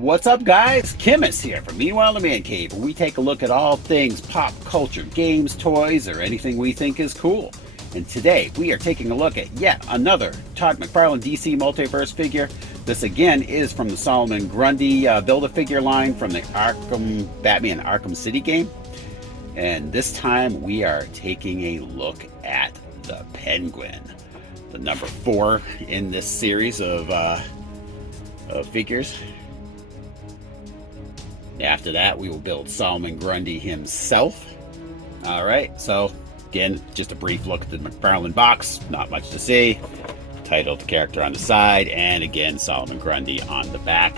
What's up, guys? Chemist here from Meanwhile the Man Cave, where we take a look at all things pop culture, games, toys, or anything we think is cool. And today we are taking a look at yet another Todd McFarlane DC Multiverse figure. This again is from the Solomon Grundy Build-A-Figure line from the Batman Arkham City game. And this time we are taking a look at the Penguin, the number 4 in this series of figures. After that, we will build Solomon Grundy himself. Alright, so again, just a brief look at the McFarlane box. Not much to see. Titled character on the side, and again, Solomon Grundy on the back.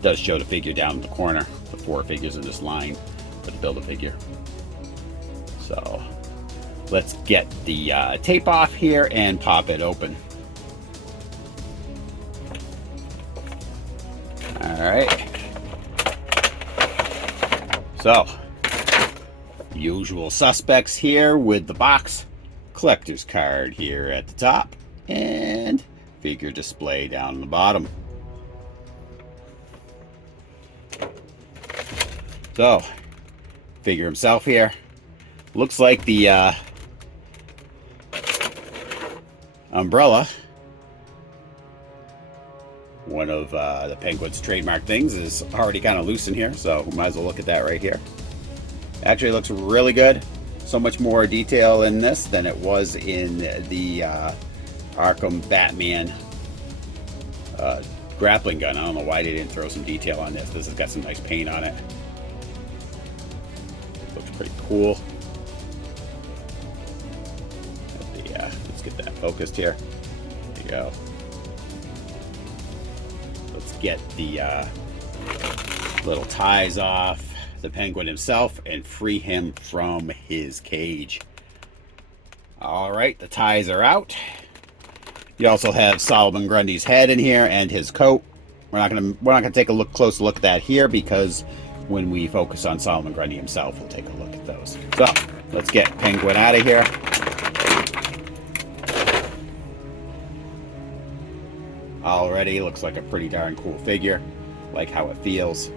Does show the figure down in the corner, the 4 figures in this line for the Build-A-Figure. So let's get the tape off here and pop it open. Alright. So, usual suspects here with the box, collector's card here at the top, and figure display down the bottom. So, figure himself here. Looks like the umbrella, one of the Penguin's trademark things, is already kind of loose in here, so we might as well look at that right here. Actually looks really good. So much more detail in this than it was in the Arkham Batman grappling gun. I don't know why they didn't throw some detail on this. This has got some nice paint on it. Looks pretty cool. Let's get that focused here. There you go. Let's get the little ties off the Penguin himself and free him from his cage. Alright, the ties are out. You also have Solomon Grundy's head in here and his coat. We're not gonna take a close look at that here, because when we focus on Solomon Grundy himself, we'll take a look at those. So let's get Penguin out of here. Already looks like a pretty darn cool figure. Like how it feels.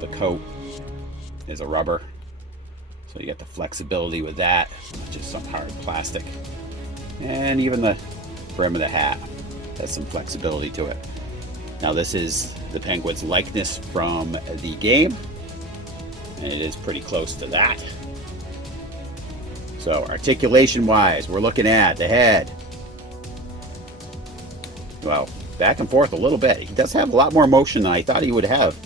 The coat is a rubber, so you get the flexibility with that, not just some hard plastic. And even the brim of the hat has some flexibility to it. Now this is the Penguin's likeness from the game, and it is pretty close to that. So articulation wise, we're looking at the head. Well, back and forth a little bit. He does have a lot more motion than I thought he would have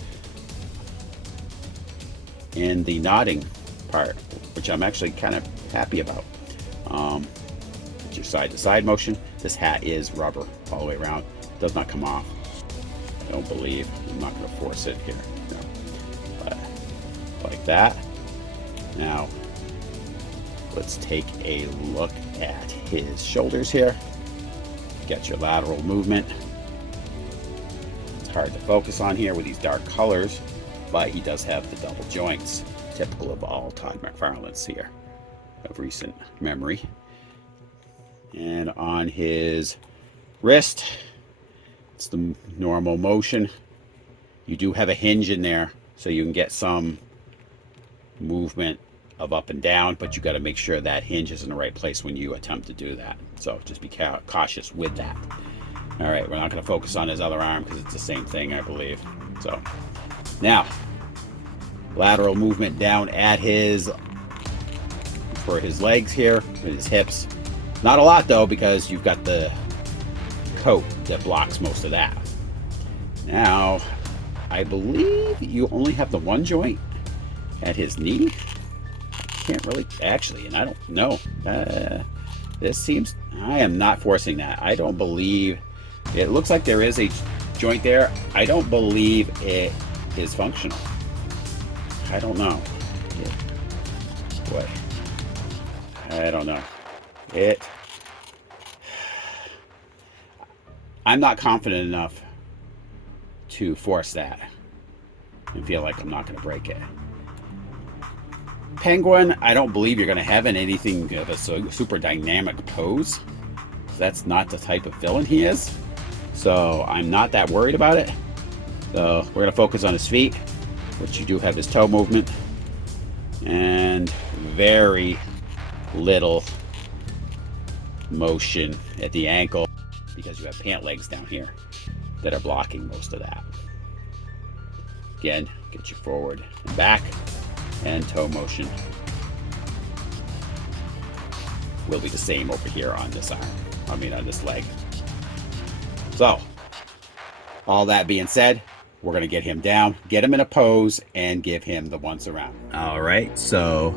in the nodding part, which I'm actually kind of happy about. It's your side-to-side motion. This hat is rubber all the way around. Does not come off, I don't believe. I'm not going to force it here. No. But like that. Now, let's take a look at his shoulders here. Get your lateral movement. It's hard to focus on here with these dark colors, but he does have the double joints, typical of all Todd McFarlane's here of recent memory. And on his wrist, it's the normal motion. You do have a hinge in there, so you can get some movement of up and down, but you got to make sure that hinge is in the right place when you attempt to do that. So just be cautious with that. All right, we're not going to focus on his other arm because it's the same thing, I believe. So now, lateral movement down at for his legs here, and his hips. Not a lot though, because you've got the coat that blocks most of that. Now, I believe you only have the one joint at his knee. Can't really actually, and I don't know. This seems, I am not forcing that. I don't believe, it looks like there is a joint there. I don't believe it is functional. I don't know. What? I don't know. I'm not confident enough to force that and feel like I'm not going to break it. Penguin, I don't believe you're going to have in anything of a super dynamic pose. That's not the type of villain he is. So I'm not that worried about it. So we're going to focus on his feet, which you do have his toe movement, and very little motion at the ankle because you have pant legs down here that are blocking most of that. Again, get you forward and back, and toe motion will be the same over here on this arm. On this leg. So, all that being said, we're going to get him down, get him in a pose, and give him the once around. All right, so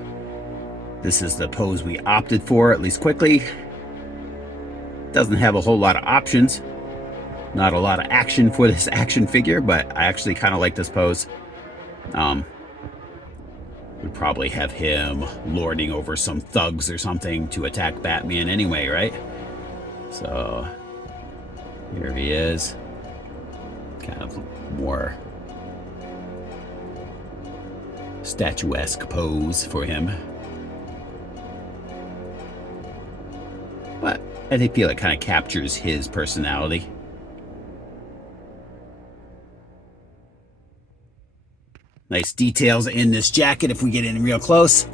this is the pose we opted for, at least quickly. Doesn't have a whole lot of options. Not a lot of action for this action figure, but I actually kind of like this pose. We'd probably have him lording over some thugs or something to attack Batman anyway, right? So here he is. Kind of more statuesque pose for him. But I feel it kind of captures his personality. Nice details in this jacket if we get in real close.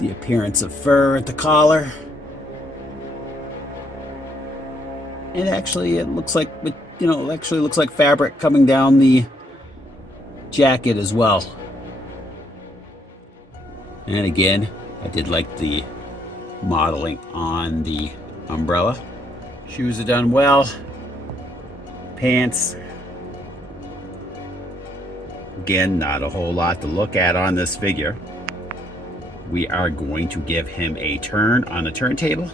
The appearance of fur at the collar. And actually it looks like, it actually looks like fabric coming down the jacket as well. And again, I did like the modeling on the umbrella. Shoes are done well. Pants. Again, not a whole lot to look at on this figure. We are going to give him a turn on the turntable.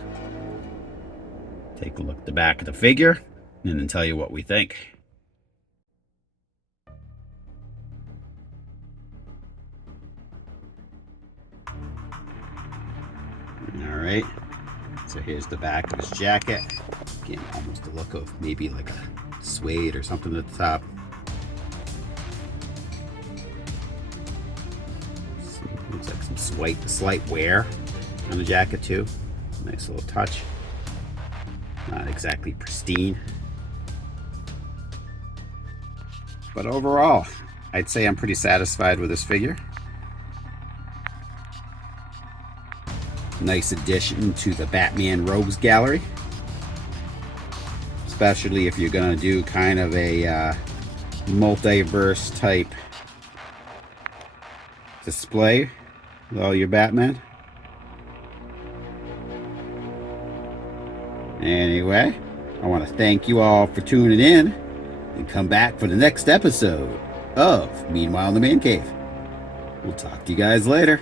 Take a look at the back of the figure and then tell you what we think. All right, so here's the back of his jacket. Again, almost the look of maybe like a suede or something at the top. Looks like some slight wear on the jacket too. Nice little touch. Not exactly pristine. But overall, I'd say I'm pretty satisfied with this figure. Nice addition to the Batman Rogues Gallery. Especially if you're going to do kind of a multiverse type display with all your Batman. Anyway, I want to thank you all for tuning in and come back for the next episode of Meanwhile in the Man Cave. We'll talk to you guys later.